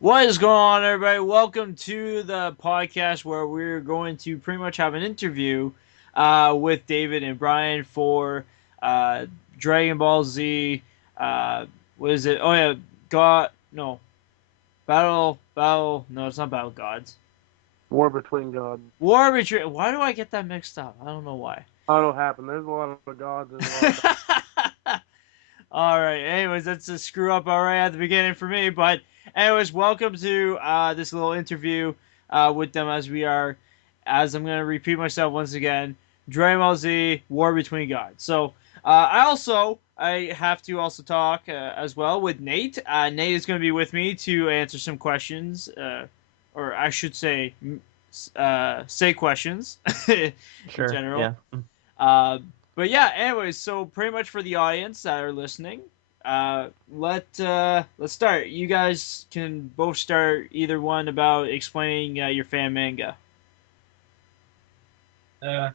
What is going on, everybody? Welcome to the podcast where we're going to pretty much have an interview with David and Brian for uh, Dragon Ball Z. Uh, what is it? Oh yeah, God. No, Battle. No, it's not Battle Gods. War between gods. War Between. Why do I get that mixed up? I don't know why. That'll happen. There's a lot of gods. There's a lot of All right. Anyways, that's a screw up already at the beginning for me. But anyways, welcome to this little interview with them as I'm gonna repeat myself once again. Dragon Ball Z: War Between Gods. So I have to also talk as well with Nate. Nate is gonna be with me to answer some questions, or I should say questions in Sure. general. Yeah. Uh, but yeah, anyways, so pretty much for the audience that are listening, let's start. You guys can both start either one about explaining your fan manga. Uh,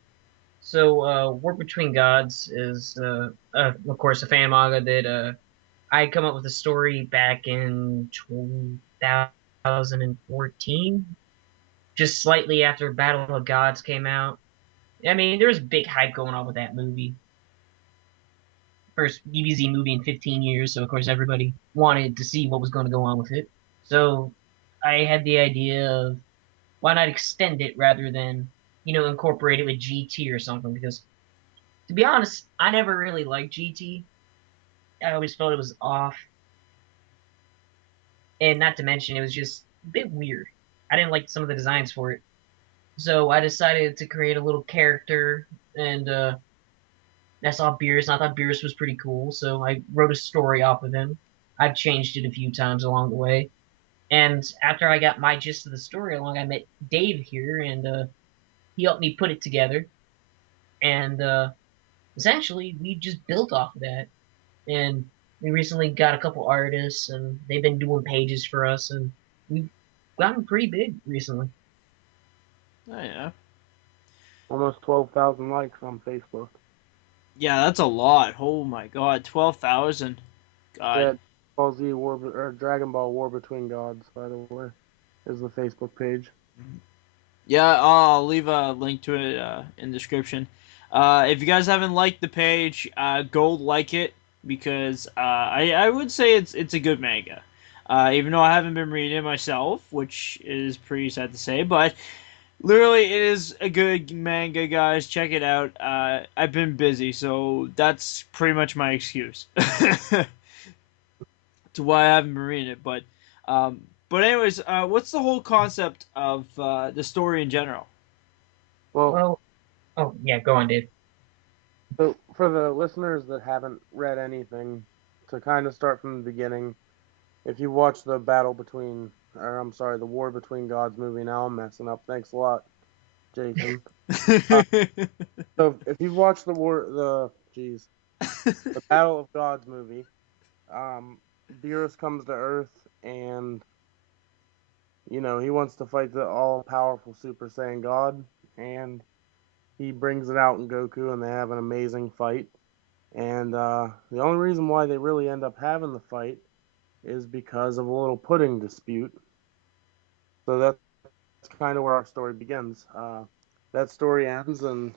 War Between Gods is, of course, a fan manga that I come up with a story back in 2014, just slightly after Battle of Gods came out. I mean, there was big hype going on with that movie. First DBZ movie in 15 years, so of course everybody wanted to see what was going to go on with it. So I had the idea of why not extend it rather than, incorporate it with GT or something, because to be honest, I never really liked GT. I always felt it was off, and not to mention it was just a bit weird. I didn't like some of the designs for it, so I decided to create a little character, and I saw Beerus, and I thought Beerus was pretty cool, so I wrote a story off of him. I've changed it a few times along the way, and after I got my gist of the story along, I met Dave here, and he helped me put it together, and essentially we just built off of that. And we recently got a couple artists, and they've been doing pages for us, and we've gotten pretty big recently. Oh yeah, almost 12,000 likes on Facebook. yeah, that's a lot. Oh my God, 12,000. God. Yeah, Ball Z War or Dragon Ball War Between Gods. By the way, is the Facebook page. Yeah, I'll leave a link to it in the description. If you guys haven't liked the page, go like it because I would say it's a good manga. Even though I haven't been reading it myself, which is pretty sad to say, but literally it is a good manga, guys. Check it out. I've been busy, so that's pretty much my excuse to why I haven't been reading it. But anyways, what's the whole concept of the story in general? Well, Well, oh yeah, go on, Dave. so for the listeners that haven't read anything, to kind of start from the beginning, if you watch the battle between, or I'm sorry, the War Between Gods movie, now I'm messing up. Thanks a lot, Jason. Uh, so if you've watched the Battle of Gods movie, Beerus comes to Earth and he wants to fight the all-powerful Super Saiyan God, and he brings it out in Goku, and they have an amazing fight. And the only reason why they really end up having the fight is because of a little pudding dispute. So that's kind of where our story begins. That story ends, and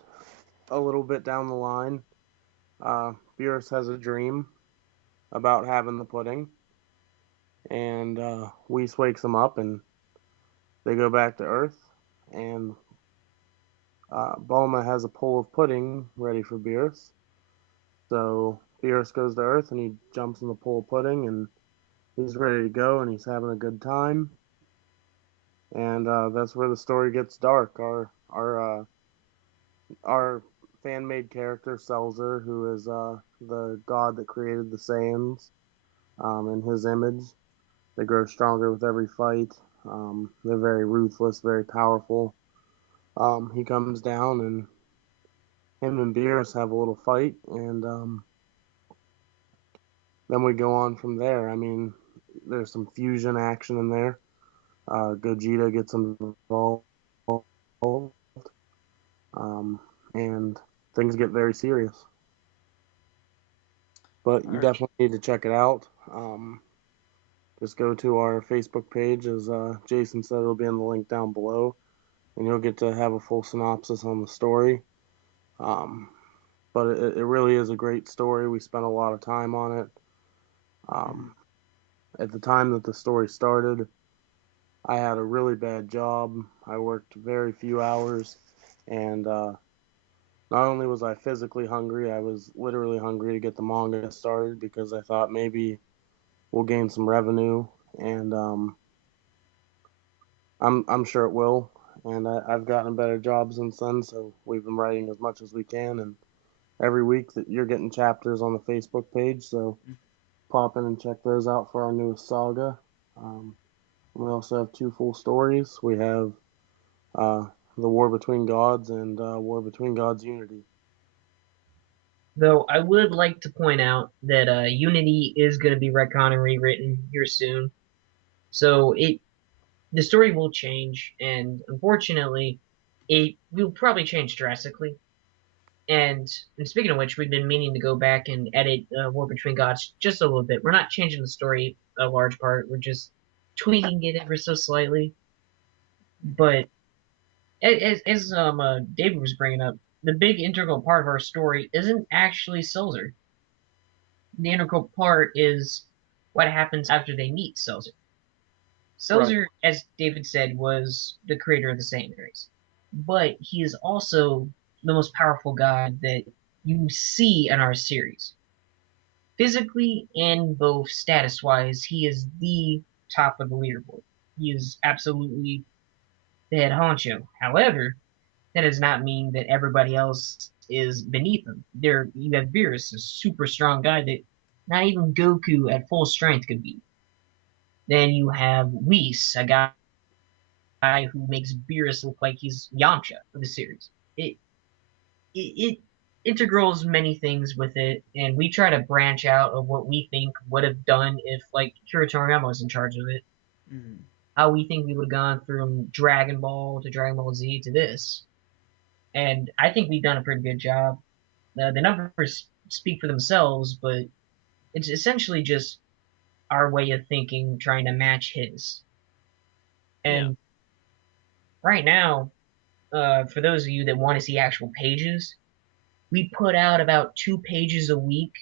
a little bit down the line, Beerus has a dream about having the pudding, and Whis wakes him up, and they go back to Earth, and Bulma has a bowl of pudding ready for Beerus. So Beerus goes to Earth, and he jumps in the pool of pudding, and he's ready to go, and he's having a good time. And that's where the story gets dark. Our fan made character Selzer, who is the god that created the Saiyans, in his image. They grow stronger with every fight. They're very ruthless, very powerful. He comes down, and him and Beerus have a little fight, and then we go on from there. I mean, there's some fusion action in there. Gogeta gets involved, and things get very serious. But All you right. definitely need to check it out. just go to our Facebook page. As Jason said, it'll be in the link down below, and you'll get to have a full synopsis on the story. Um, but it really is a great story. We spent a lot of time on it. Mm-hmm. Um, at the time that the story started, I had a really bad job. I worked very few hours, and not only was I physically hungry, I was literally hungry to get the manga started because I thought maybe we'll gain some revenue, and I'm sure it will. And I've gotten a better job since then, so we've been writing as much as we can, and every week that you're getting chapters on the Facebook page, so pop in and check those out for our newest saga. Um, we also have two full stories. We have uh, the War Between Gods and War Between Gods Unity. Though I would like to point out that Unity is going to be retconned and rewritten here soon. So the story will change, and unfortunately, it will probably change drastically. And speaking of which, we've been meaning to go back and edit War Between Gods just a little bit. We're not changing the story a large part. We're just tweaking it ever so slightly. But as David was bringing up, the big integral part of our story isn't actually Selzer. The integral part is what happens after they meet Selzer. Right. Selzer, as David said, was the creator of the Saiyan race, but he is also the most powerful god that you see in our series. Physically and both status wise, he is the top of the leaderboard. He is absolutely the head honcho. However, that does not mean that everybody else is beneath him. There, you have Beerus, a super strong guy that not even Goku at full strength could beat. Then you have Whis, a guy who makes Beerus look like he's Yamcha of the series. It integrals many things with it, and we try to branch out of what we think would have done if like Kira Toriyama was in charge of it. Mm-hmm. How we think we would have gone from Dragon Ball to Dragon Ball Z to this, and I think we've done a pretty good job. The numbers speak for themselves, but it's essentially just our way of thinking trying to match his. Yeah. And right now, for those of you that want to see actual pages, we put out about 2 pages a week.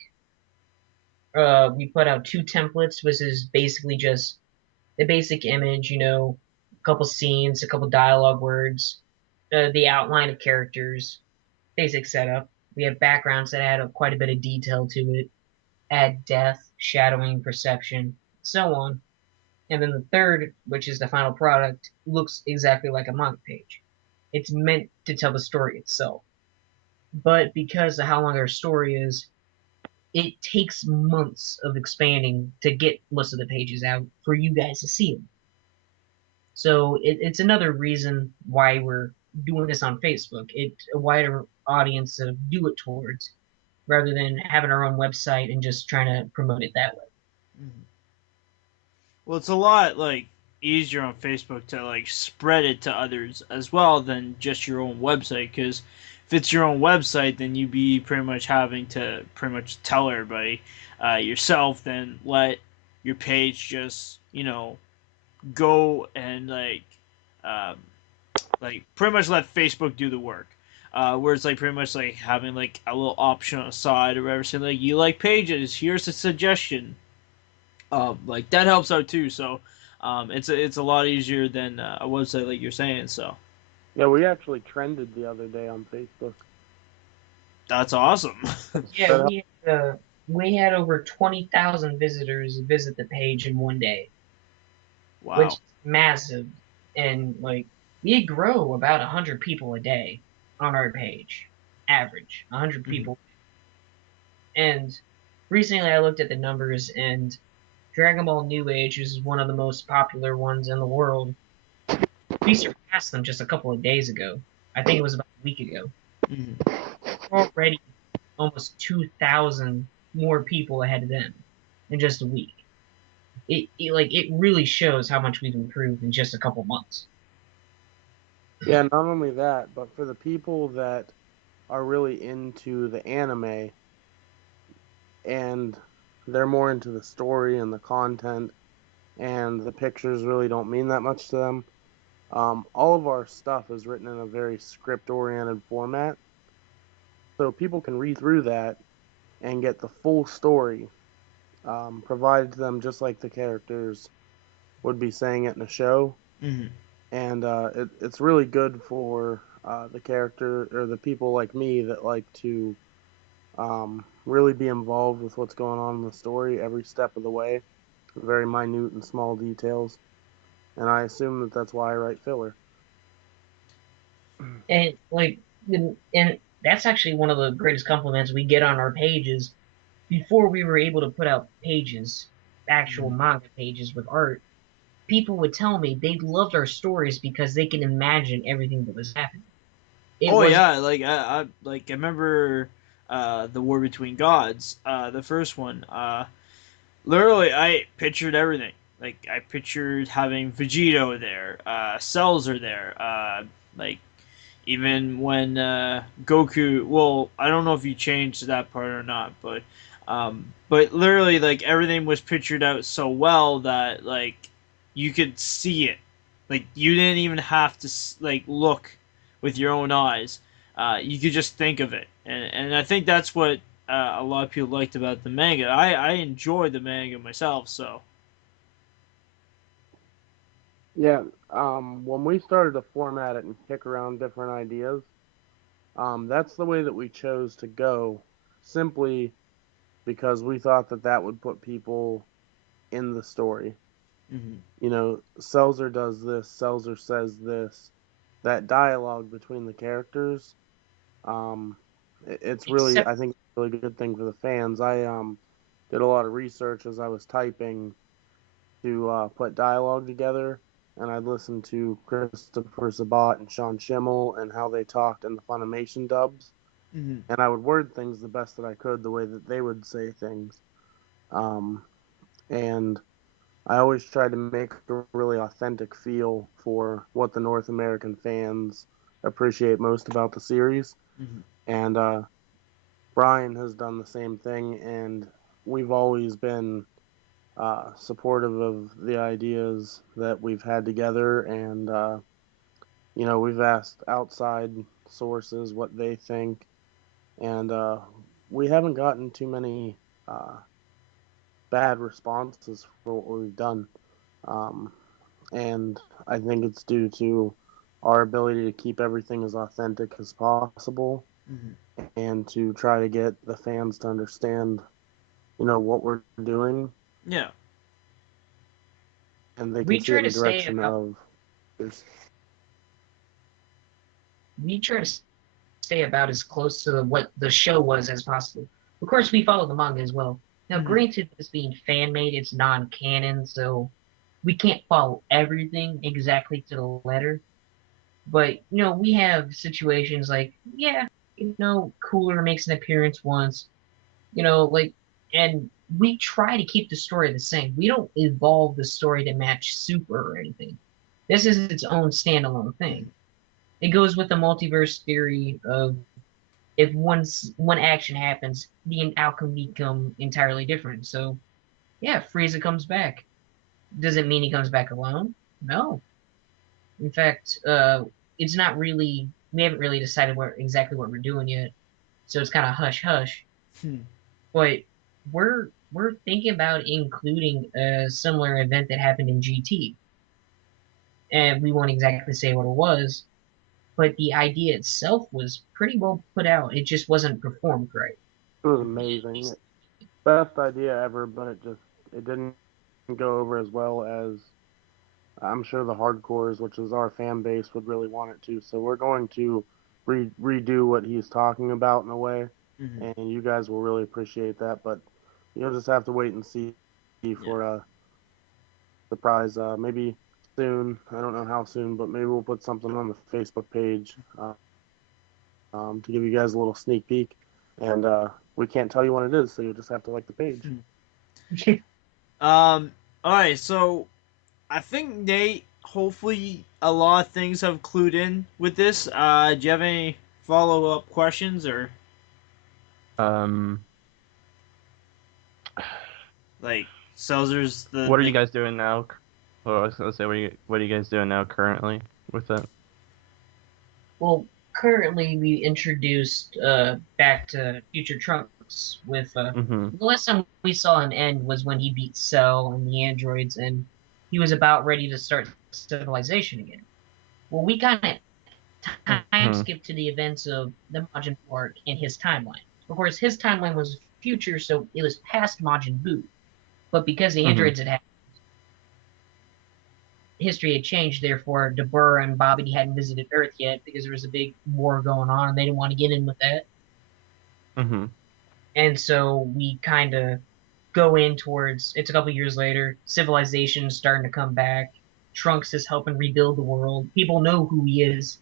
We put out 2 templates, which is basically just the basic image, a couple scenes, a couple dialogue words, the outline of characters, basic setup. We have backgrounds that add quite a bit of detail to it, add depth, shadowing, perception, so on. And then the third, which is the final product, looks exactly like a manga page. It's meant to tell the story itself. But because of how long our story is, it takes months of expanding to get most of the pages out for you guys to see them. So it's another reason why we're doing this on Facebook. It's a wider audience to do it towards, rather than having our own website and just trying to promote it that way. Mm-hmm. Well, it's a lot like easier on Facebook to like spread it to others as well than just your own website. Because if it's your own website, then you'd be pretty much having to pretty much tell everybody yourself. Then let your page just go and um, like pretty much let Facebook do the work. Where it's like pretty much like having like a little option on the side or whatever, saying like you like pages, here's a suggestion. Like that helps out too. So it's a lot easier than a website like you're saying. So Yeah, we actually trended the other day on Facebook. that's awesome. Yeah, That helped. we had over 20,000 visitors visit the page in one day, which Wow. is massive. And like we grow about 100 people a day on our page, average 100 Mm-hmm. people. And recently I looked at the numbers, and Dragon Ball New Age is one of the most popular ones in the world. We surpassed them just a couple of days ago. I think it was about a week ago. Mm-hmm. Already almost 2,000 more people ahead of them in just a week. It really shows how much we've improved in just a couple months. Yeah, not only that, but for the people that are really into the anime and they're more into the story and the content, and the pictures really don't mean that much to them. All of our stuff is written in a very script-oriented format, so people can read through that and get the full story provided to them, just like the characters would be saying it in a show. Mm-hmm. And it's really good for the character or the people like me that like to really be involved with what's going on in the story every step of the way, very minute and small details. And I assume that that's why I write filler. And like, and that's actually one of the greatest compliments we get on our pages. Before we were able to put out pages, actual Mm-hmm. manga pages with art, people would tell me they loved our stories because they can imagine everything that was happening. It Oh was yeah, I remember the War Between Gods, the first one. Literally, I pictured everything. Like I pictured having Vegito there, Cells are there, like even when Goku. Well, I don't know if you changed that part or not, but literally, like everything was pictured out so well that like you could see it. Like you didn't even have to like look with your own eyes. You could just think of it, and I think that's what a lot of people liked about the manga. I enjoy the manga myself, so. Yeah, when we started to format it and kick around different ideas, that's the way that we chose to go, simply because we thought that that would put people in the story. Mhm. You know, Selzer does this, Selzer says this. That dialogue between the characters, it's really, except I think, a really good thing for the fans. I did a lot of research as I was typing to put dialogue together, and I'd listen to Christopher Sabat and Sean Schimmel and how they talked in the Funimation dubs, Mhm. and I would word things the best that I could, the way that they would say things. And I always tried to make a really authentic feel for what the North American fans appreciate most about the series. Mhm. And Brian has done the same thing, and we've always been supportive of the ideas that we've had together. And, we've asked outside sources what they think, and we haven't gotten too many uh, bad responses for what we've done. Um, and I think it's due to our ability to keep everything as authentic as possible Mhm. and to try to get the fans to understand, what we're doing, Yeah. and they can we see it try in to the stay direction about of there's we try to stay about as close to what the show was as possible. Of course, we follow the manga as well. Now, Mhm. granted, this being fan made, it's non-canon, so we can't follow everything exactly to the letter. But we have situations like, yeah, Cooler makes an appearance once, like, and we try to keep the story the same. We don't evolve the story to match Super or anything. This is its own standalone thing. It goes with the multiverse theory of if one action happens, the outcome become entirely different. So yeah, Frieza comes back. Does it mean he comes back alone? No. In fact, it's not really. We haven't really decided exactly what we're doing yet, so it's kind of hush hush. Hmm. But we're thinking about including a similar event that happened in GT, and we won't exactly say what it was, but the idea itself was pretty well put out. It just wasn't performed right. it was amazing, best idea ever, but it didn't go over as well as I'm sure the hardcores, which is our fan base, would really want it to. So we're going to redo what he's talking about in a way, Mhm. and you guys will really appreciate that. But you'll just have to wait and see Yeah. for a surprise. Maybe soon. I don't know how soon, but maybe we'll put something on the Facebook page to give you guys a little sneak peek. And we can't tell you what it is, so you'll just have to like the page. Hmm. Um. All right. So I think Nate. Hopefully, a lot of things have clued in with this. Do you have any follow up questions or Um, like? Seltzer's the What are you name. guys doing now? Oh, I was gonna say, what are you guys doing now currently with it? Well, currently we introduced Back to Future Trunks with Mm-hmm. the last time we saw an end was when he beat Cell and the androids, and he was about ready to start civilization again. Well, we kind of time Mm-hmm. skip to the events of the Majin Buu arc in his timeline. Of course, his timeline was future, so it was past Majin Buu. But because the Mm-hmm. androids had history had changed, therefore Dabur and Bobby hadn't visited Earth yet because there was a big war going on, and they didn't want to get in with that. Mm-hmm. And so we kind of go in towards it's a couple years later, civilization's starting to come back. Trunks is helping rebuild the world. People know who he is.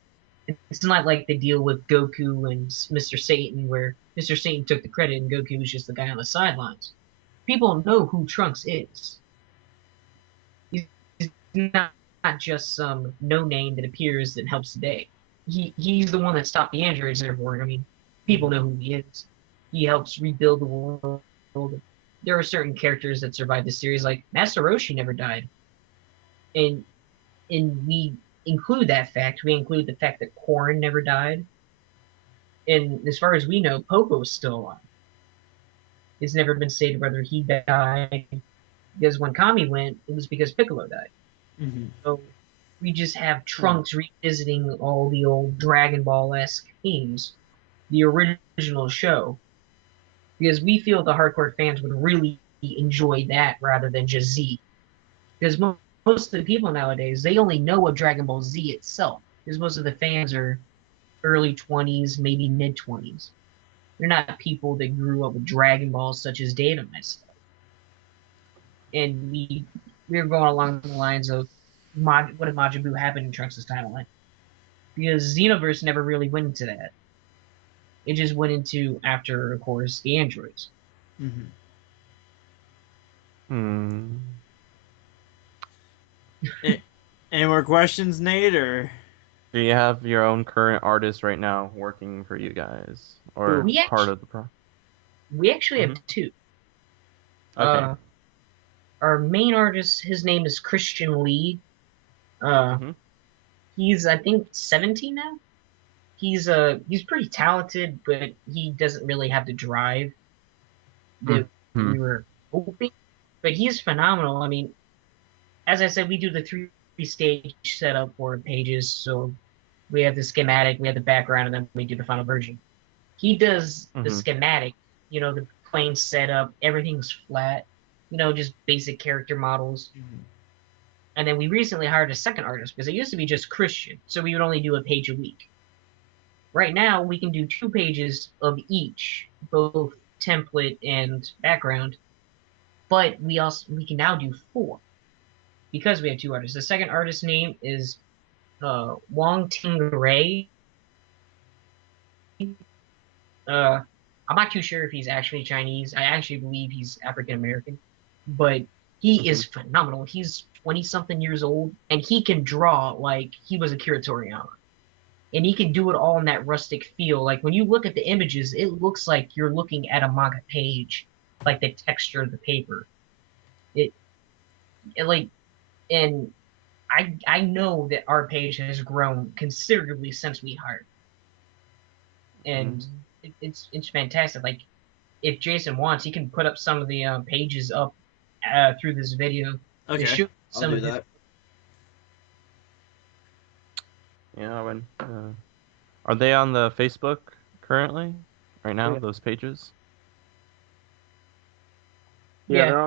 It's not like the deal with Goku and Mr. Satan, where Mr. Satan took the credit and Goku was just the guy on the sidelines. People know who Trunks is. He's not just some no name that appears that helps the day. He's the one that stopped the androids. Therefore, I mean, people know who he is. He helps rebuild the world. There are certain characters that survived the series, like Master Roshi never died, and we include that fact. We include the fact that Korrin never died, and as far as we know, Popo's still alive. It's never been stated whether he died because when Kami went, it was because Piccolo died. Mm-hmm. So we just have Trunks revisiting all the old Dragon Ball-esque themes, the original show, because we feel the hardcore fans would really enjoy that rather than just Z. Because most of the people nowadays, they only know of Dragon Ball Z itself, because most of the fans are early 20s, maybe mid 20s. They're not people that grew up with Dragon Ball such as Data and myself. And we're going along the lines of what did Majin Buu happen in Trunks' timeline? Because Xenoverse never really went into that. It just went into after, of course, the androids. Mm-hmm. Hmm. Any more questions, Nate? Or Do you have your own current artist right now working for you guys, or We part actually of the pro? we actually Mm-hmm. have two. Okay. Our main artist, his name is Christian Lee. Uh, Mm-hmm. he's I think 17 now. He's pretty talented, but he doesn't really have the drive that Mm-hmm. we were hoping. But he's phenomenal. I mean, as I said, we do the three-stage setup for pages. So we have the schematic, we have the background, and then we do the final version. He does the Mm-hmm. schematic, the plain setup, everything's flat, just basic character models. And then we recently hired a second artist because it used to be just Christian, so we would only do a page a week. Right now, we can do 2 pages of each, both template and background, but we can now do 4 because we have 2 artists. The second artist's name is Wong Ting Ray. Uh, I'm not too sure if he's actually Chinese. I actually believe he's African American, but he Mm-hmm. is phenomenal. He's 20 something years old, and he can draw like he was a Kira Toriyama. And he can do it all in that rustic feel. Like when you look at the images, it looks like you're looking at a manga page, like the texture of the paper. It, it like, and I know that our page has grown considerably since we hired, and it's fantastic. Like if Jason wants, he can put up some of the pages up through this video to okay, shoot I'll some do of his. that. Yeah. Are they on the Facebook currently? Right now, Yeah, those pages? yeah,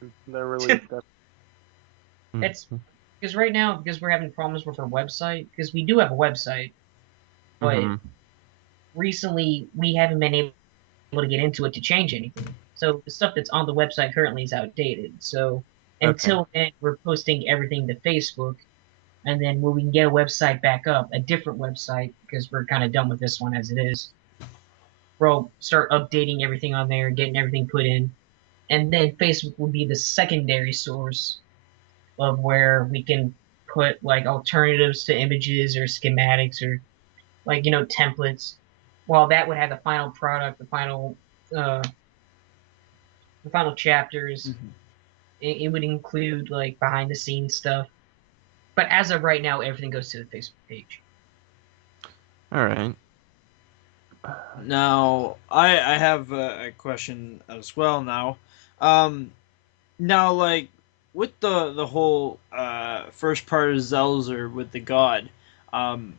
Yeah, they're released. that's Mm-hmm. because right now because we're having problems with our website because we do have a website, but Mm-hmm. recently we haven't been able to get into it to change anything. So the stuff that's on the website currently is outdated. So Okay. until then, we're posting everything to Facebook, and then when we can get a website back up, a different website, because we're kind of done with this one as it is, we'll start updating everything on there, getting everything put in, and then Facebook will be the secondary source of where we can put like alternatives to images or schematics or like templates. While that would have the final product, uh, the final chapters, Mm-hmm. It would include like behind the scenes stuff. But as of right now, everything goes to the Facebook page. All right. Now, I have a question as well now. Um, Now, like with the whole first part of Zelzer with the god, um,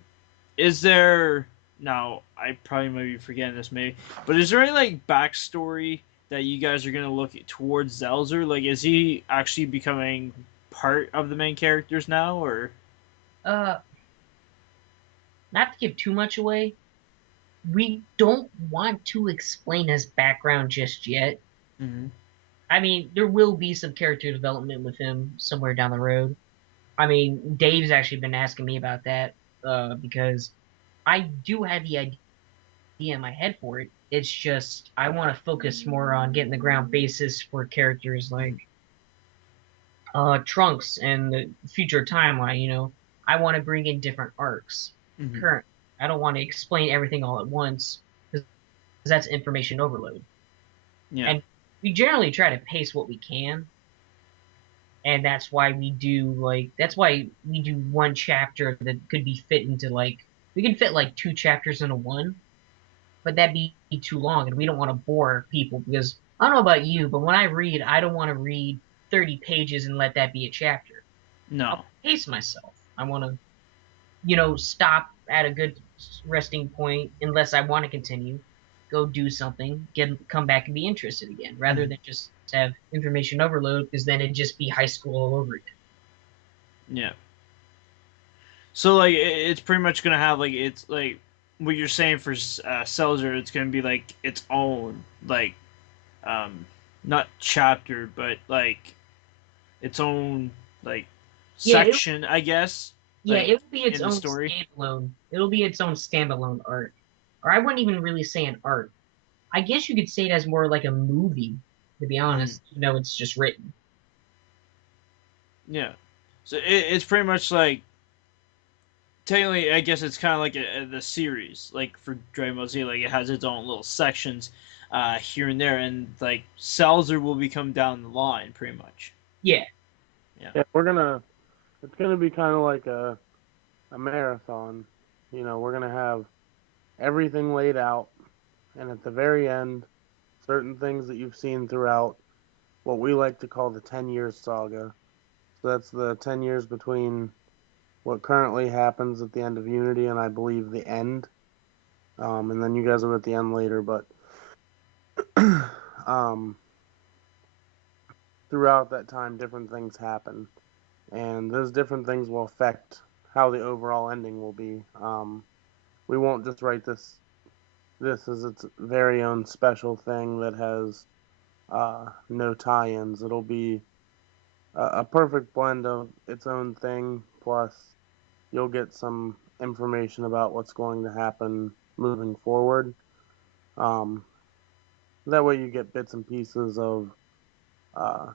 is there now? I probably might be forgetting this, maybe, but is there any like backstory that you guys are gonna look at towards Zelzer? Like, is he actually becoming part of the main characters now, or? Uh, Not to give too much away, we don't want to explain his background just yet. Mm-hmm. I mean, there will be some character development with him somewhere down the road. I mean, Dave's actually been asking me about that because I do have the idea in my head for it. It's just I want to focus more on getting the ground basis for characters like Trunks and the future timeline. I want to bring in different arcs. Mm-hmm. Current. I don't want to explain everything all at once because that's information overload. Yeah. And we generally try to pace what we can, and that's why we do one chapter that could be fit into like we can fit like two chapters into one, but that'd be too long, and we don't want to bore people because I don't know about you, but when I read, I don't want to read 30 pages and let that be a chapter. No. I'll pace myself. I want to, stop at a good resting point unless I want to continue, go do something, come back and be interested again, rather than just have information overload because then it'd just be high school all over again. Yeah. So like it's pretty much gonna have like it's like what you're saying for Selzer, it's gonna be like its own like um not chapter but like its own like Yeah, section, I guess, like it'll be its in the own story. standalone. It'll be its own standalone arc, or I wouldn't even really say an arc. I guess you could say it as more like a movie, to be Mm-hmm. honest. It's just written. Yeah. So it's pretty much like technically, I guess it's kind of like the series, like for Dragon Ball Z, like it has its own little sections here and there, and like Selzer will become down the line, pretty much. Yeah, Yeah. Yeah, it's gonna be kind of like a marathon. We're gonna have everything laid out, and at the very end, certain things that you've seen throughout what we like to call the 10 years saga. So that's the 10 years between what currently happens at the end of Unity and I believe the end. And then you guys are at the end later, but um, throughout that time, different things happen, and those different things will affect how the overall ending will be. We won't just write this as its very own special thing that has no tie-ins. It'll be a perfect blend of its own thing, plus you'll get some information about what's going to happen moving forward. Um, that way, you get bits and pieces of uh,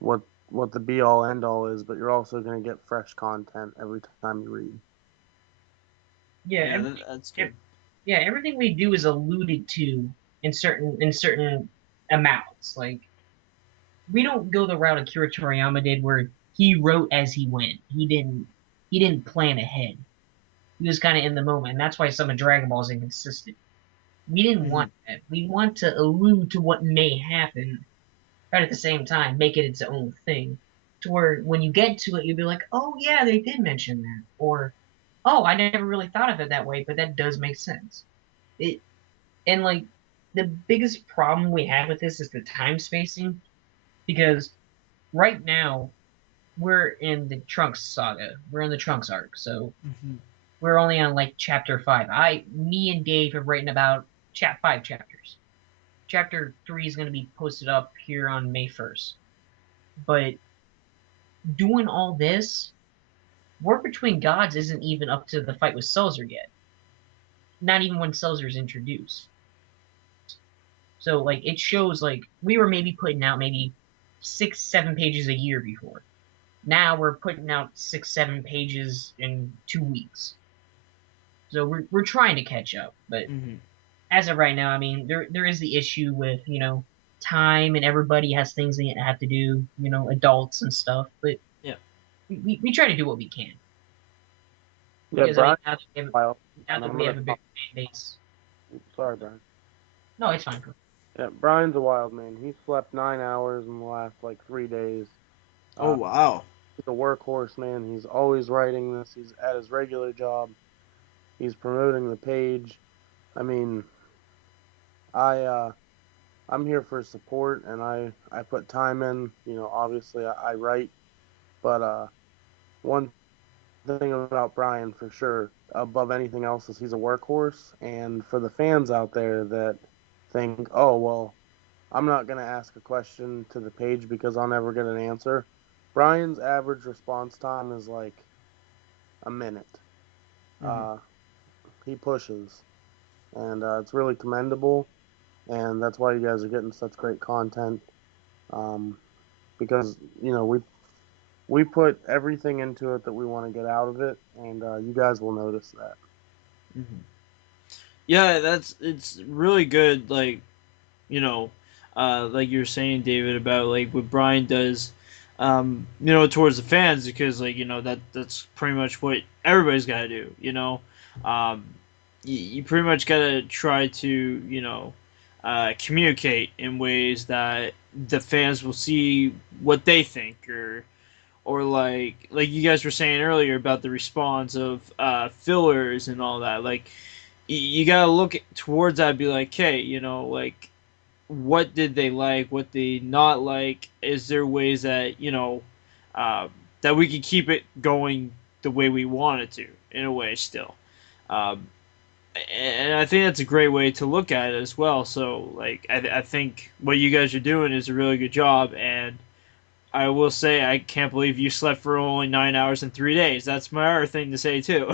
what the be all end all is, but you're also going to get fresh content every time you read. yeah, Yeah, that's good. yeah. Everything we do is alluded to in certain amounts. Like we don't go the route Akira Toriyama did, where he wrote as he went. He didn't plan ahead. He was kind of in the moment, and that's why some of Dragon Ball is inconsistent. We didn't Mm-hmm. want that. We want to allude to what may happen, but at the same time make it its own thing, to where when you get to it, you'll be like, "Oh yeah, they did mention that," or "Oh, I never really thought of it that way, but that does make sense." It and like the biggest problem we have with this is the time spacing, because right now we're in the Trunks saga. We're in the Trunks arc, so Mm-hmm. we're only on like chapter 5. Me and Dave have written about 5 chapters. Chapter 3 is going to be posted up here on May 1st. But doing all this, War Between Gods isn't even up to the fight with Selzer yet. Not even when Selzer's introduced. So like it shows like we were maybe putting out maybe 6, 7 pages a year before. Now we're putting out 6, 7 pages in 2 weeks. So we're trying to catch up, but Mm-hmm. as of right now, I mean, there is the issue with time, and everybody has things they have to do, adults and stuff. But Yeah. we try to do what we can Yeah, because I mean Brian's wild, now and that I'm we gonna have a big talk. fan base. Sorry, Brian. No, it's fine. Yeah, Brian's a wild man. He slept 9 hours in the last like 3 days. Oh Uh, wow. he's a workhorse, man. He's always writing this. He's at his regular job. He's promoting the page. I mean, I I'm here for support, and I put time in. Obviously I write, but one thing about Brian for sure, above anything else, is he's a workhorse. And for the fans out there that think, oh well, I'm not gonna ask a question to the page because I'll never get an answer. Brian's average response time is like a minute. Mm-hmm. Uh, he pushes, and it's really commendable. And that's why you guys are getting such great content. Um, because we put everything into it that we want to get out of it, and you guys will notice that. Mm-hmm. Yeah, it's really good. Like like you were saying, David, about like what Brian does, towards the fans, because like that's pretty much what everybody's got to do. Um, you pretty much got to try to communicate in ways that the fans will see what they think, or like you guys were saying earlier about the response of fillers and all that. Like you gotta look towards that and be like, hey, like what did they like, what they not like? Is there ways that uh, that we can keep it going the way we want it to, in a way, still? Um, and I think that's a great way to look at it as well. So, like, I think what you guys are doing is a really good job, and I will say I can't believe you slept for only 9 hours in 3 days. That's my other thing to say too.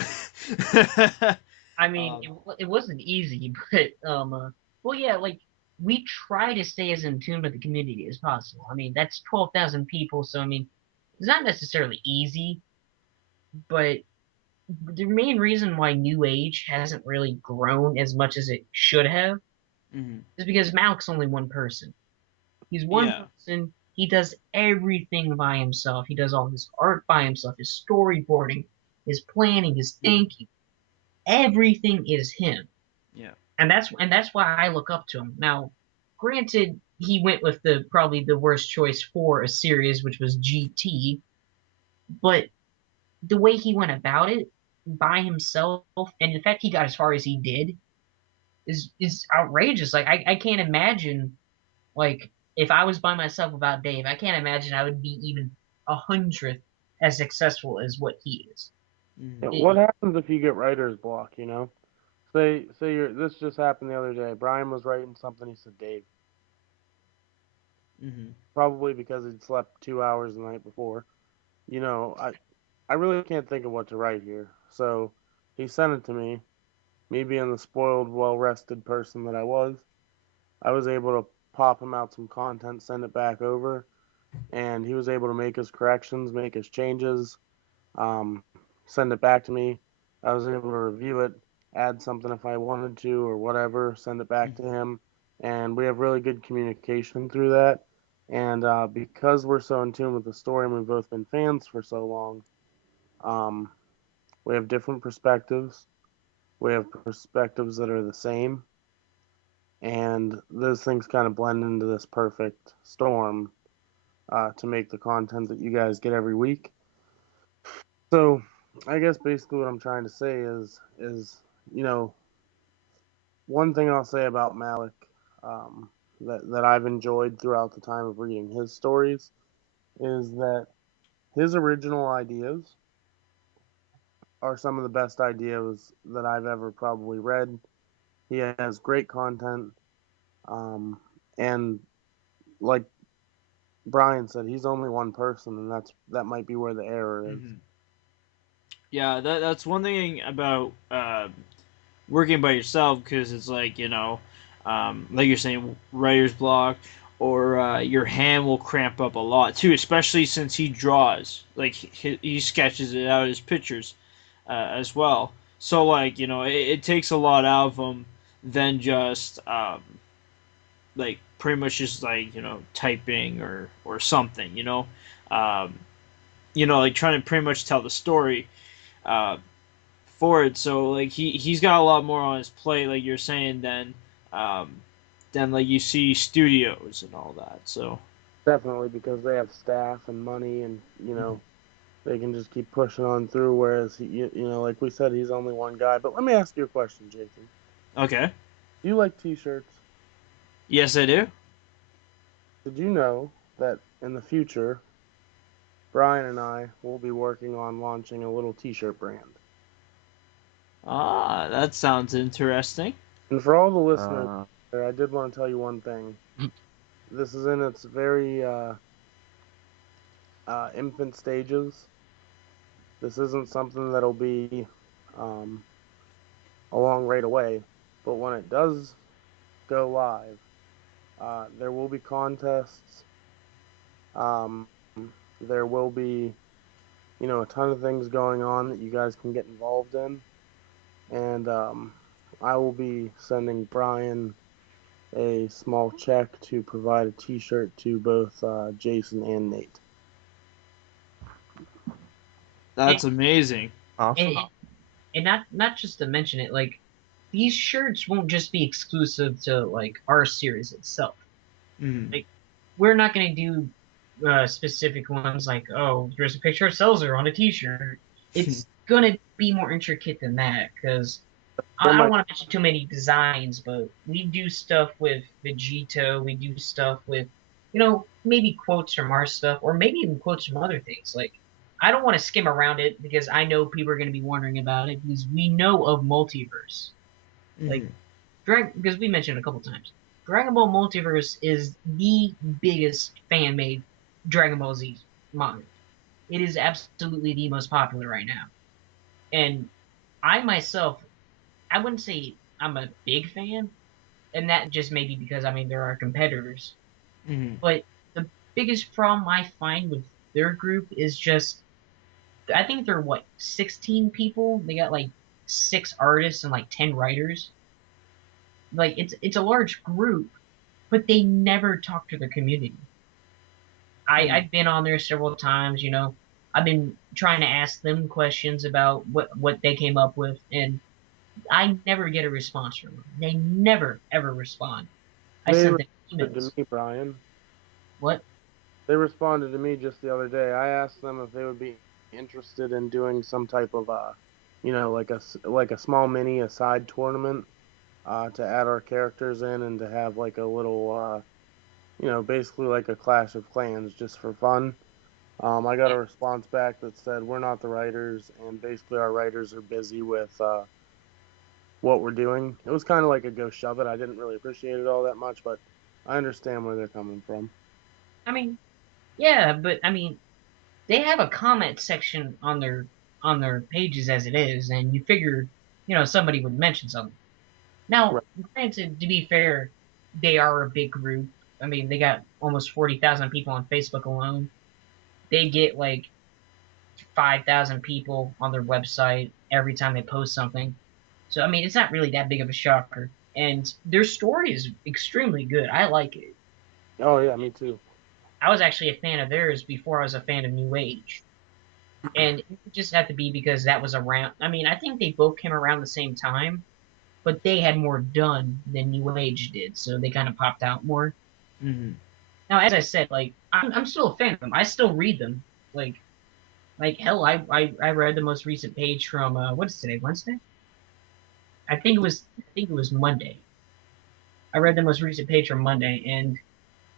I mean, um, it wasn't easy, but well, yeah, like we try to stay as in tune with the community as possible. I mean, that's 12,000 people, so I mean, it's not necessarily easy, but the main reason why New Age hasn't really grown as much as it should have mhm. is because Malik's only one person. He's one Yeah. person. He does everything by himself. He does all his art by himself, his storyboarding, his planning, his thinking. Everything is him. Yeah. And that's why I look up to him. Now, granted, he went with the probably the worst choice for a series, which was GT, but the way he went about it by himself, and the fact he got as far as he did, is outrageous. Like I can't imagine, like, if I was by myself without Dave, I can't imagine I would be even 100th as successful as what he is. Mhm. Yeah, what It, happens if you get writer's block? Say this just happened the other day. Brian was writing something. He said, Dave, Mhm. probably because he'd slept 2 hours the night before. I really can't think of what to write here. So he sent it to me. Me being the spoiled, well rested person that I was able to pop him out some content, send it back over, and he was able to make his corrections, make his changes, um, send it back to me. I was able to review it, add something if I wanted to or whatever, send it back to Mhm. him, and we have really good communication through that. And because we're so in tune with the story and we've both been fans for so long, um, we have different perspectives. We have perspectives that are the same, and those things kind of blend into this perfect storm to make the content that you guys get every week. So, I guess basically what I'm trying to say is you know one thing I'll say about Malik, that I've enjoyed throughout the time of reading his stories is that his original ideas are some of the best ideas that I've ever probably read. He has great content, um, and like Brian said, he's only one person, and that might be where the error is. Mhm. Yeah, that's one thing about working by yourself, because it's like like you're saying, writer's block, or your hand will cramp up a lot too, especially since he draws, like he sketches it out as pictures as well. So like it takes a lot out of him than just like pretty much just like typing or something. Um, like trying to pretty much tell the story uh, for it. So like he's got a lot more on his plate, like you're saying, um, than like you see studios and all that. So Definitely because they have staff and money, and they can just keep pushing on through. Whereas like we said, he's only one guy. But let me ask you a question, Jason. okay, Do you like T-shirts? yes, I do. Did you know that in the future, Brian and I will be working on launching a little T-shirt brand? Ah, that sounds interesting. And for all the listeners, Uh, I did want to tell you one thing. This is in its very infant stages. This isn't something that'll be um, along right away, but when it does go live, there will be contests. Um, there will be, a ton of things going on that you guys can get involved in, and I will be sending Brian a small check to provide a T-shirt to both Jason and Nate. And, That's amazing. awesome. and not just to mention it, like these shirts won't just be exclusive to like our series itself. Mhm. Like we're not gonna do specific ones like, oh, there's a picture of Selzer on a T-shirt. It's gonna be more intricate than that because There I don't might want to mention too many designs, but we do stuff with Vegito. We do stuff with, maybe quotes from our stuff, or maybe even quotes from other things. Like, I don't want to skim around it because I know people are going to be wondering about it because we know of Multiverse. Like, Mhm. because we mentioned it a couple times. Dragon Ball Multiverse is the biggest fan-made Dragon Ball Z manga. It is absolutely the most popular right now. And I myself, I wouldn't say I'm a big fan, and that just may be because there are competitors. Mhm. But the biggest problem I find with their group is just I think they're what 16 people. They got like 6 artists and like 10 writers. Like it's a large group, but they never talk to their community. Mhm. I've been on there several times. I've been trying to ask them questions about what they came up with, and I never get a response from them. They never ever respond. I they sent them responded to emails. me, Brian. What? They responded to me just the other day. I asked them if they would be interested in doing some type of like a small mini a side tournament to add our characters in and to have like a little basically like a Clash of Clans just for fun. I got a response back that said we're not the writers, and basically our writers are busy with what we're doing. It was kind of like a go shove it. I didn't really appreciate it all that much, but I understand where they're coming from. I mean, yeah, but they have a comment section on their pages as it is, and you figure, somebody would mention something. Now, Right. granted, to be fair, they are a big group. They got almost 40,000 people on Facebook alone. They get like 5,000 people on their website every time they post something. So, it's not really that big of a shocker. And their story is extremely good. I like it. Oh yeah, me too. I was actually a fan of theirs before I was a fan of New Age. And it just had to be because that was around. I think they both came around the same time, but they had more done than New Age did, so they kind of popped out more. Mhm. Now, as I said, like I'm still a fan of them. I still read them. Like hell, I read the most recent page from what is today, Wednesday? I think it was Monday. I read the most recent page from Monday, and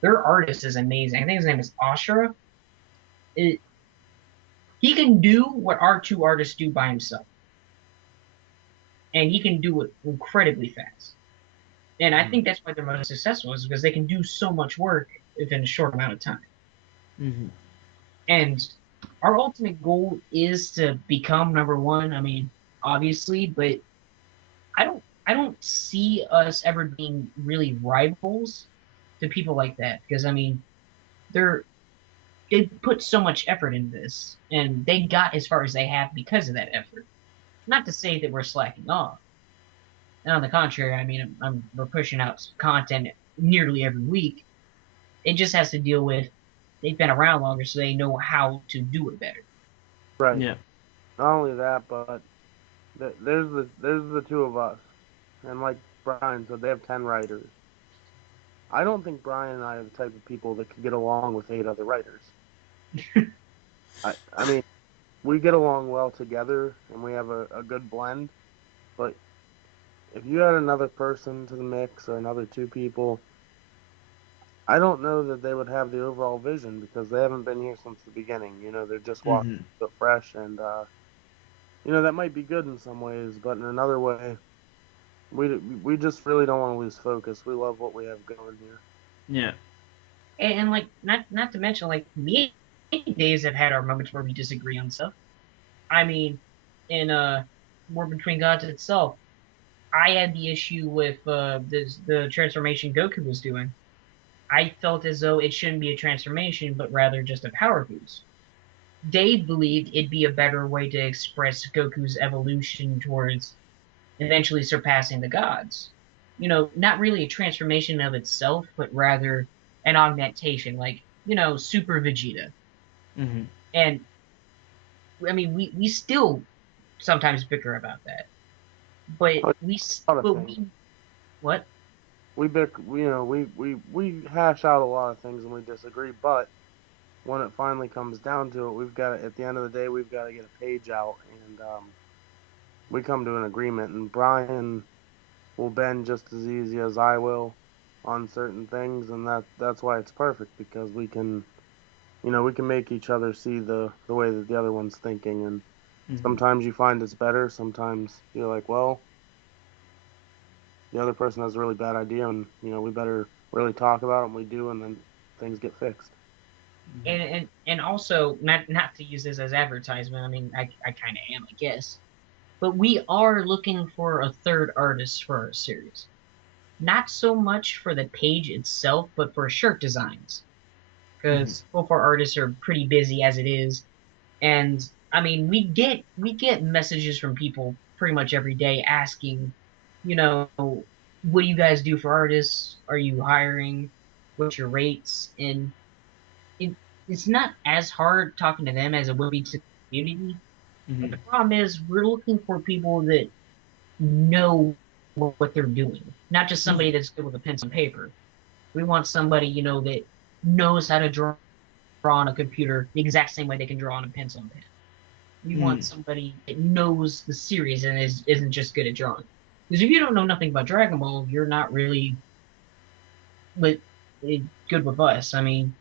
their artist is amazing. I think his name is Ashra. It, he can do what our two artists do by himself, and he can do it incredibly fast. And I Mhm. think that's why they're most successful is because they can do so much work within a short amount of time. Mhm. And our ultimate goal is to become number one. Obviously, but I don't see us ever being really rivals to people like that because they're they put so much effort into this and they got as far as they have because of that effort. Not to say that we're slacking off. And on the contrary, we're pushing out content nearly every week. It just has to deal with they've been around longer, so they know how to do it better. Right. Yeah. Not only that, but there's the two of us, and like Brian said, they have 10 writers. I don't think Brian and I are the type of people that could get along with 8 other writers. I mean, we get along well together, and we have a good blend. But if you add another person to the mix or another 2 people, I don't know that they would have the overall vision because they haven't been here since the beginning. They're just walking Mm-hmm. so fresh, and that might be good in some ways, but in another way, we just really don't want to lose focus. We love what we have going here. Yeah. And like not to mention like me and Days have had our moments where we disagree on stuff. I mean, in War Between Gods itself, I had the issue with the transformation Goku was doing. I felt as though it shouldn't be a transformation, but rather just a power boost. Dave believed it'd be a better way to express Goku's evolution towards eventually surpassing the gods. Not really a transformation of itself, but rather an augmentation, like, Super Vegeta. Mm-hmm. And I mean, we still sometimes bicker about that, but A we, lot of but things. we, what? We hash out a lot of things and we disagree, but when it finally comes down to it, we've got at the end of the day, we've got to get a page out, and we come to an agreement. And Brian will bend just as easy as I will on certain things, and that's why it's perfect because we can make each other see the way that the other one's thinking, and Mm-hmm. sometimes you find it's better, sometimes you're like, well, the other person has a really bad idea, and we better really talk about it, and we do, and then things get fixed. And also not to use this as advertisement. I mean, I kind of am, I guess. But we are looking for a third artist for our series. Not so much for the page itself, but for shirt designs. Mm-hmm. Because both our artists are pretty busy as it is. And I mean, we get messages from people pretty much every day asking, you know, what do you guys do for artists? Are you hiring? What's your rates? And it, it's not as hard talking to them as it would be to the community. But Mm-hmm. the problem is we're looking for people that know what they're doing, not just somebody that's good with a pencil and paper. We want somebody, that knows how to draw on a computer the exact same way they can draw on a pencil and pen. We Mm-hmm. want somebody that knows the series and isn't just good at drawing. Because if you don't know nothing about Dragon Ball, you're not really good with us. I mean,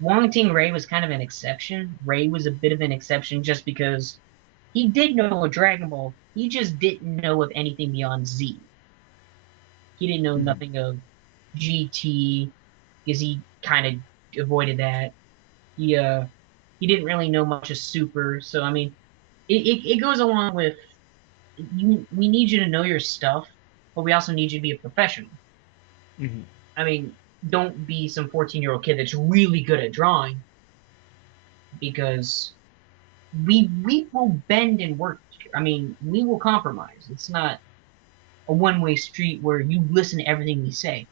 Wong Ray was kind of an exception. Ray was a bit of an exception just because he did know a Dragon Ball. He just didn't know of anything beyond Z. He didn't know Mm-hmm. nothing of GT because he kind of avoided that. He didn't really know much of Super. So I mean, it goes along with you. We need you to know your stuff, but we also need you to be a professional. Mm-hmm. I mean, don't be some 14-year-old kid that's really good at drawing because we will bend and work. I mean, we will compromise. It's not a one-way street where you listen to everything we say.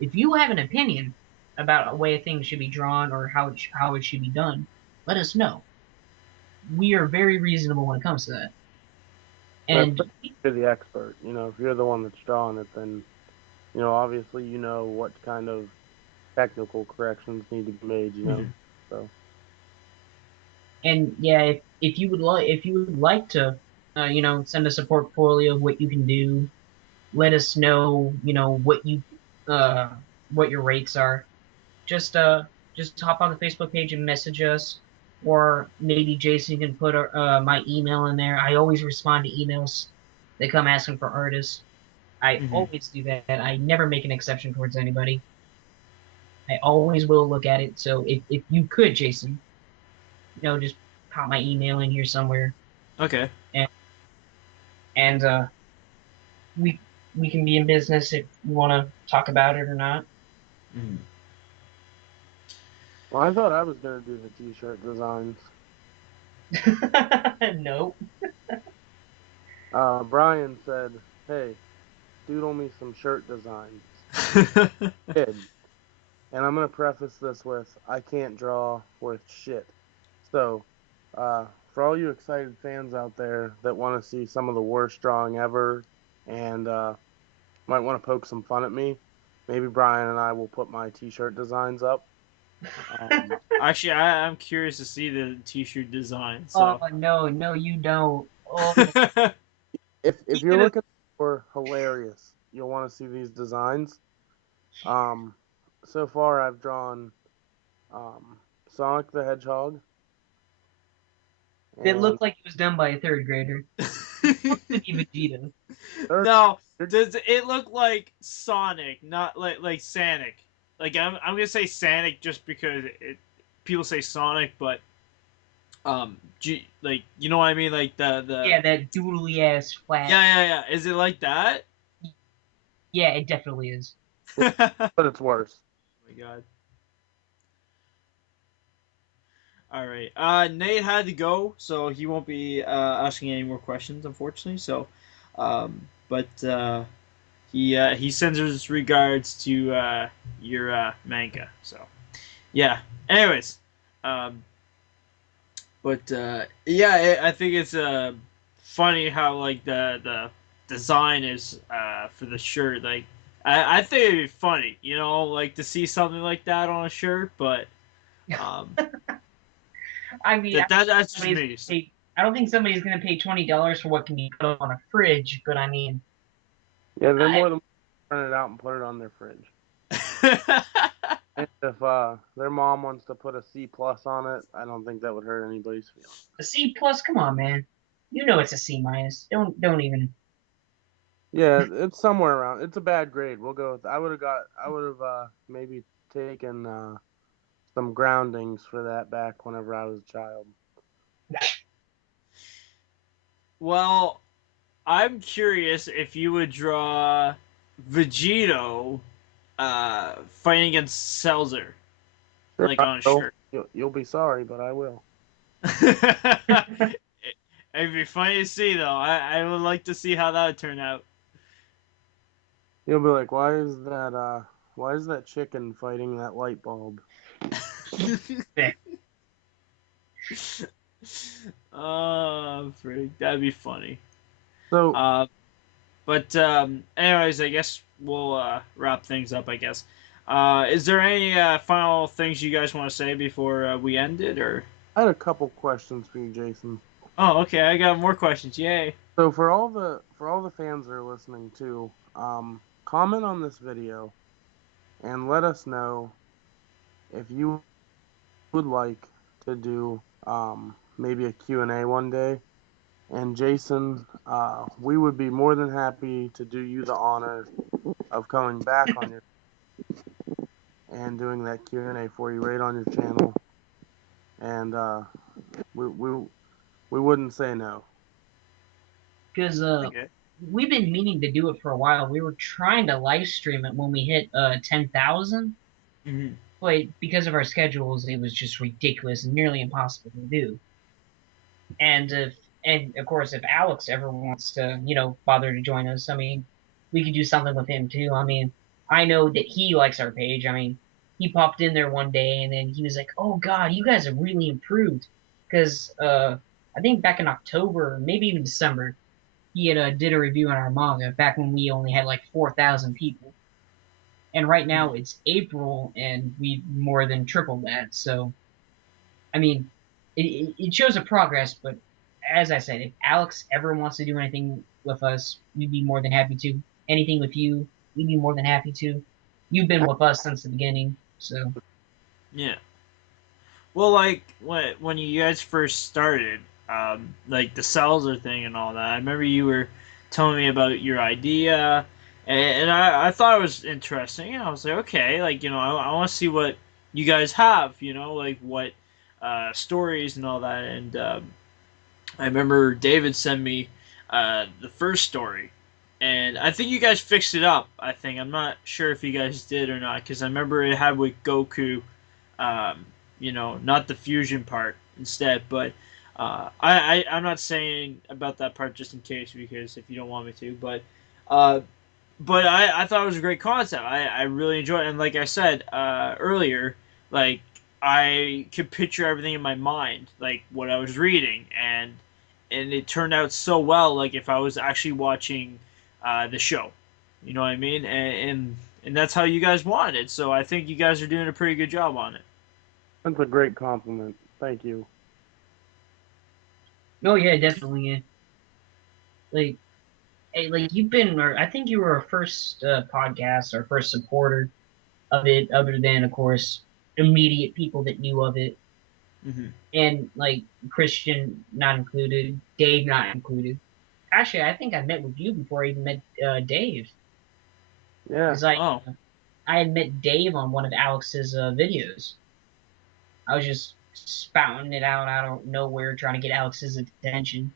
If you have an opinion about a way things should be drawn or how it should be done, let us know. We are very reasonable when it comes to that. And Especially if you're the expert. If you're the one that's drawing it, then obviously you know what kind of technical corrections need to be made. Mm-hmm. So yeah, if you would like to, send us a portfolio of what you can do, let us know, uh, what your rates are. Just just hop on the Facebook page and message us, or maybe Jason can put my email in there. I always respond to emails that come asking for artists. I Mm-hmm. always do that. I never make an exception towards anybody. I always will look at it. So if you could, Jason, just pop my email in here somewhere, Okay. and and we we can be in business if you want to talk about it or not. Mm-hmm. well, I thought I was gonna do the T-shirt designs. Nope. Brian said, "Hey, doodle me some shirt designs." Did. And I'm gonna preface this with I can't draw worth shit. So, for all you excited fans out there that want to see some of the worst drawing ever, and might want to poke some fun at me, maybe Brian and I will put my T-shirt designs up. Actually, I'm curious to see the T-shirt design. Oh So, no, no, you don't. Oh, If he's you're gonna. looking for hilarious, you'll want to see these designs. Um, so far I've drawn Sonic the Hedgehog It and looked like it was done by a third grader. Looked to be Vegeta. third. no, does it look like Sonic, not like Sonic? Like I'm gonna say Sonic just because people say Sonic, but like you know what I mean, like the Yeah, that doodly ass flat. yeah. Is it like that? Yeah, it definitely is. Oh But it's worse. my god. All right. Nate had to go, so he won't be asking any more questions, unfortunately. So, but he sends his regards to your manga. So, yeah. Anyways, um, but yeah, I think it's funny how like the design is for the shirt. Like, I think it'd be funny, you know, like to see something like that on a shirt, but um. I mean, That's just me. I don't think somebody's gonna pay $20 for what can be put on a fridge, but I mean, Yeah, they're I, more than print it out and put it on their fridge. And if their mom wants to put a C+ on it, I don't think that would hurt anybody's feelings. a C+, come on, man. You know it's a C-. Don't even. Yeah, it's somewhere around. It's a bad grade. We'll go with. I would have maybe taken some groundings for that back whenever I was a child. Well, I'm curious if you would draw Vegito fighting against Seltzer, Sure, like I on a will. shirt. You'll be sorry, but I will. It'd be funny to see, though. I would like to see how that would turn out. You'll be like, why is that chicken fighting that light bulb? Oh, freak. That'd be funny. So Uh, but anyways, I guess we'll wrap things up. I guess. Is there any final things you guys want to say before we end it, or? I had a couple questions for you, Jason. Oh, okay. I got more questions. Yay! So for all the fans that are listening too, comment on this video and let us know if you would like to do maybe a Q&A one day. And Jason, we would be more than happy to do you the honor of coming back on your and doing that Q&A for you right on your channel. And we, we we wouldn't say no. Because Okay. we've been meaning to do it for a while. We were trying to live stream it when we hit 10,000, Hmm. but because of our schedules, it was just ridiculous and nearly impossible to do. And if and of course, if Alex ever wants to, bother to join us, I mean, we could do something with him too. I mean, I know that he likes our page. I mean, he popped in there one day and then he was like, "Oh God, you guys have really improved." Because I think back in October, maybe even December, he had did a review on our manga back when we only had like 4,000 people, and right now it's April and we more than tripled that. So I mean, it shows a progress, but as I said, if Alex ever wants to do anything with us, we'd be more than happy to. Anything with you, we'd be more than happy to. You've been with us since the beginning, so Yeah. Well, like when you guys first started, like the Salzer thing and all that. I remember you were telling me about your idea, and I thought it was interesting. And I was like, okay, like I want to see what you guys have. Like what stories and all that. And I remember David sent me the first story, and I think you guys fixed it up. I'm not sure if you guys did or not, because I remember it had with Goku, um, not the fusion part instead. But I'm not saying about that part just in case, because if you don't want me to. But but I thought it was a great concept. I really enjoyed it. And like I said earlier, like I could picture everything in my mind, like what I was reading, and it turned out so well. Like if I was actually watching the show, you know what I mean? And that's how you guys wanted it. So I think you guys are doing a pretty good job on it. That's a great compliment. Thank you. Oh yeah, definitely. Yeah. Like, hey, like you've been, or I think you were our first podcast, our first supporter of it, other than of course immediate people that knew of it, Hmm. and like Christian not included, Dave not included. Actually, I think I met with you before I even met Dave, Yeah. because Oh, I had met Dave on one of Alex's videos. I was just spouting it out of nowhere, trying to get Alex's attention.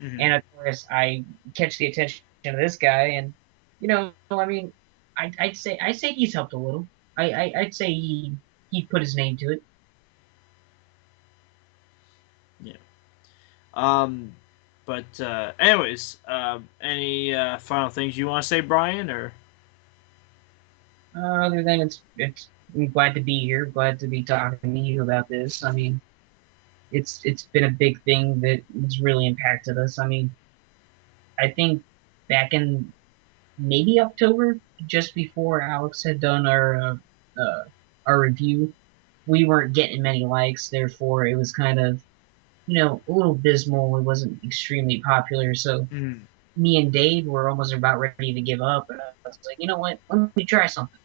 hmm. And of course, I catch the attention of this guy, and I mean, I'd say he's helped a little. I'd say he put his name to it. Yeah. Um, but anyways, any final things you want to say, Brian? Or Other than it's I'm glad to be here, glad to be talking to you about this. I mean, it's been a big thing that has really impacted us. I mean, I think back in maybe October, just before Alex had done uh, our review, we weren't getting many likes. Therefore, it was kind of a little dismal. It wasn't extremely popular. So mm, me and Dave were almost about ready to give up. And I was like, you know what? Let me try something.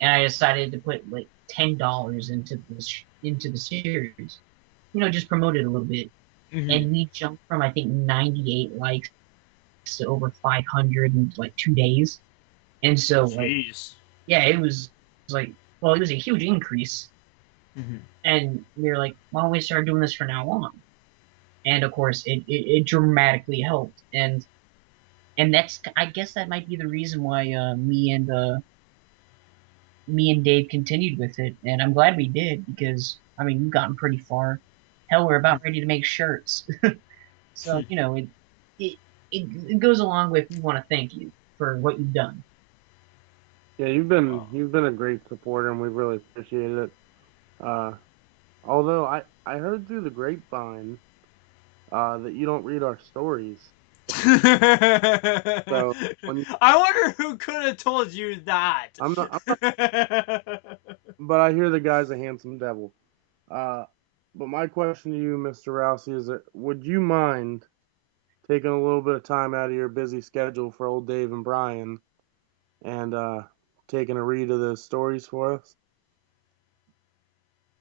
And I decided to put like $10 into the series. Just promote it a little bit. hmm. And we jumped from I think 98 likes to over 500 in like 2 days. And so like Jeez. yeah, it was like well, it was a huge increase. Hmm. And we were like, why don't we start doing this from now on? And of course, it dramatically helped. And that's I guess that might be the reason why me and Dave continued with it, and I'm glad we did because I mean we've gotten pretty far. Hell, we're about ready to make shirts, so it it goes along with we want to thank you for what you've done. Yeah, you've been a great supporter, and we really appreciated it. Uh, although I heard through the grapevine that you don't read our stories. I So when you, wonder who could have told you that. I'm not, but I hear the guy's a handsome devil. Uh, but my question to you, Mr. Rousey, is that would you mind taking a little bit of time out of your busy schedule for old Dave and Brian and taking a read of the stories for us?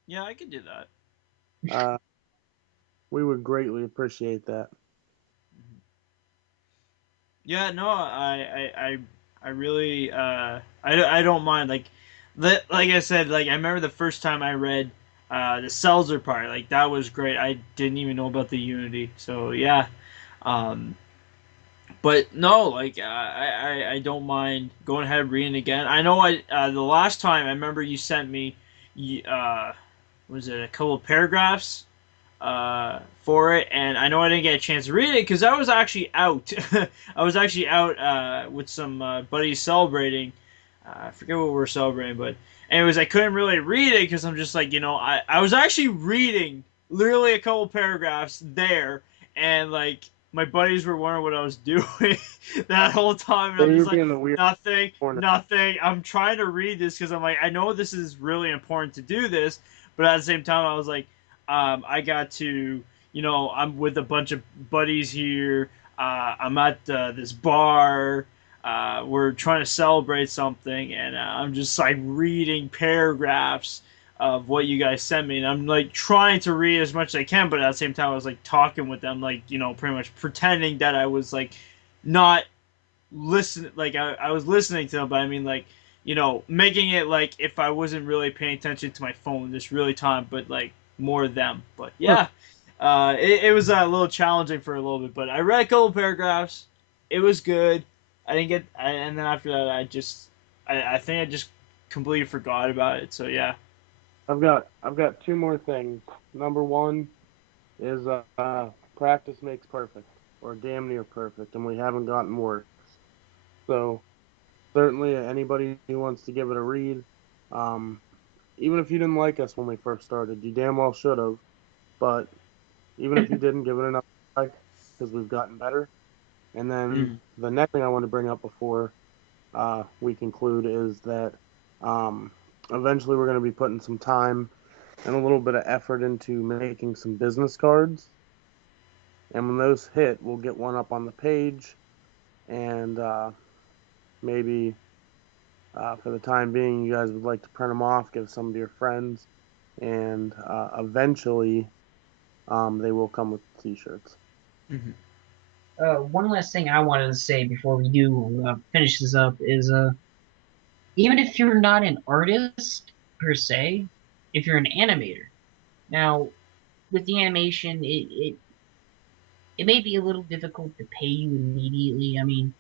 Yeah, I could do that. Uh, we would greatly appreciate that. Yeah, no, I really, I don't mind. Like I said, like I remember the first time I read, the Seltzer part. Like that was great. I didn't even know about the Unity. So yeah, um, but no, like I don't mind going ahead and reading again. I know the last time I remember you sent me, was it a couple of paragraphs for it, and I know I didn't get a chance to read it because I was actually out. I was actually out with some buddies celebrating. I forget what we were celebrating, but anyways, I couldn't really read it because I'm just like, I was actually reading literally a couple paragraphs there, and like my buddies were wondering what I was doing that whole time, and Yeah, I'm you're just like, being the weird nothing, corner. nothing. I'm trying to read this because I'm like, I know this is really important to do this, but at the same time, I was like, I got to, I'm with a bunch of buddies here. I'm at this bar. We're trying to celebrate something, and I'm just like reading paragraphs of what you guys sent me, and I'm like trying to read as much as I can, but at the same time, I was like talking with them, like pretty much pretending that I was like not listening, like I was listening to them, but I mean like making it like if I wasn't really paying attention to my phone this really time, but like more them. But Huh. yeah, it was a little challenging for a little bit, but I read a couple paragraphs. It was good. I didn't get, and then after that, I think I just completely forgot about it. So yeah. I've got two more things. Number one is practice makes perfect, or damn near perfect, and we haven't gotten worse. So Certainly, anybody who wants to give it a read, um, even if you didn't like us when we first started, you damn well should have. But even if you didn't, give it another try because we've gotten better. And then Mm. the next thing I want to bring up before we conclude is that um, eventually we're going to be putting some time and a little bit of effort into making some business cards. And when those hit, we'll get one up on the page and maybe for the time being, you guys would like to print them off, give some to your friends, and eventually they will come with t-shirts. Mm-hmm. One last thing I wanted to say before we do finish this up is even if you're not an artist per se, if you're an animator, now with the animation, it may be a little difficult to pay you immediately. I mean,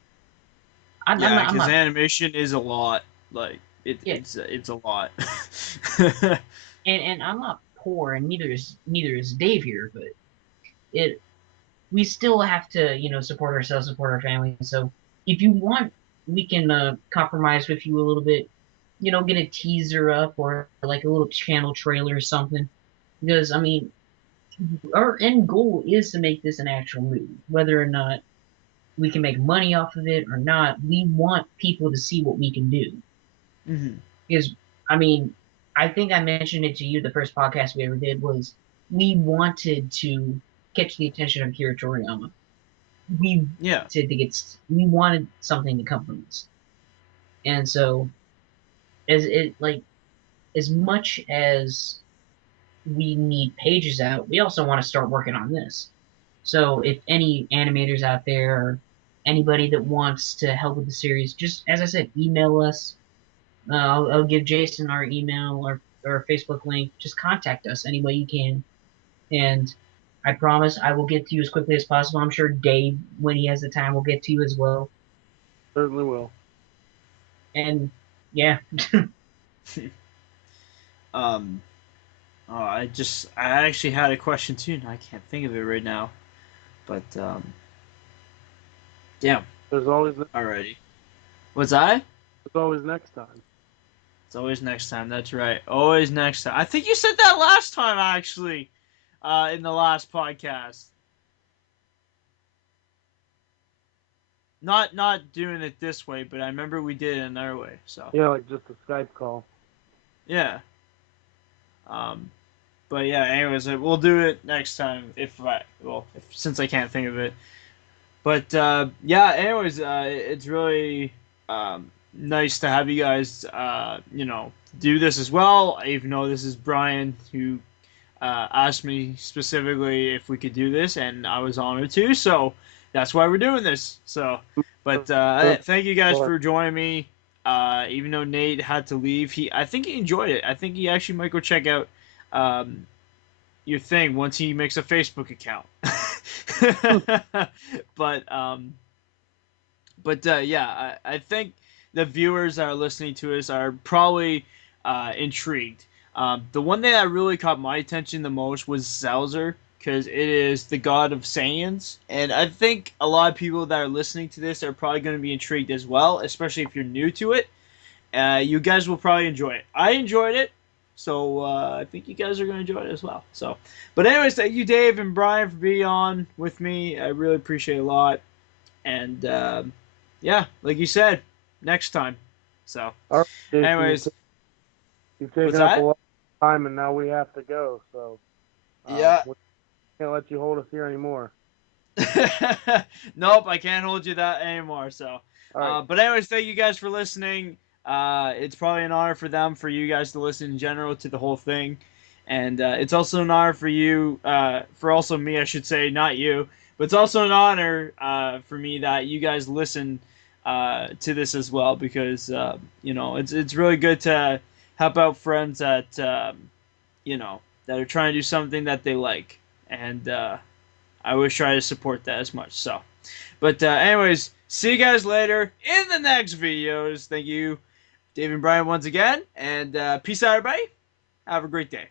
Yeah, I'm because not, animation is a lot. Like yeah, it's a lot. and I'm not poor, and neither is Dave here, but it we still have to, support ourselves, support our family. So if you want, we can compromise with you a little bit. Get a teaser up or like a little channel trailer or something. Because I mean, our end goal is to make this an actual movie, whether or not we can make money off of it or not. We want people to see what we can do. Mm-hmm. Because I mean, I think I mentioned it to you. The first podcast we ever did was we wanted to catch the attention of Akira Toriyama. We Yeah. we wanted something to come from this, and so as it like as much as we need pages out, we also want to start working on this. So if any animators out there or anybody that wants to help with the series, just as I said, email us. I'll give Jason our email or Facebook link. Just contact us any way you can, and I promise I will get to you as quickly as possible. I'm sure Dave, when he has the time, will get to you as well. Certainly will. And yeah, um. Oh, I actually had a question too, and I can't think of it right now. But damn. There's always Alrighty. What's that? there's always next time. It's always next time. That's right. Always next time. I think you said that last time, actually, in the last podcast. Not doing it this way, but I remember we did it another way. So Yeah, like just a Skype call. yeah. Um, but yeah. Anyways, we'll do it next time since I can't think of it. But yeah. Anyways, it's really nice to have you guys. Do this as well. Even though this is Brian who asked me specifically if we could do this, and I was honored to. So that's why we're doing this. So, but thank you guys for joining me. Even though Nate had to leave, I think he enjoyed it. I think he actually might go check out your thing once he makes a Facebook account. but yeah, I think the viewers that are listening to us are probably intrigued. The one thing that really caught my attention the most was Zelzer, because it is the god of Saiyans, and I think a lot of people that are listening to this are probably going to be intrigued as well, especially if you're new to it. You guys will probably enjoy it. I enjoyed it, so I think you guys are going to enjoy it as well. So, but anyways, thank you, Dave and Brian, for being on with me. I really appreciate it a lot, and yeah, like you said, next time. So, All right, Jason, anyways, you've what's taken up a that? lot of time, and now we have to go. So Yeah. we can't let you hold us here anymore. Nope, I can't hold you that anymore. So, All right. but anyways, thank you guys for listening. It's probably an honor for you guys to listen in general to the whole thing, and it's also an honor for you, for also me, I should say, not you, but it's also an honor for me that you guys listen to this as well, because it's really good to help out friends that that are trying to do something that they like, and I always try to support that as much. So, but anyways, see you guys later in the next videos. Thank you, Dave and Brian, once again, and peace out, everybody. Have a great day.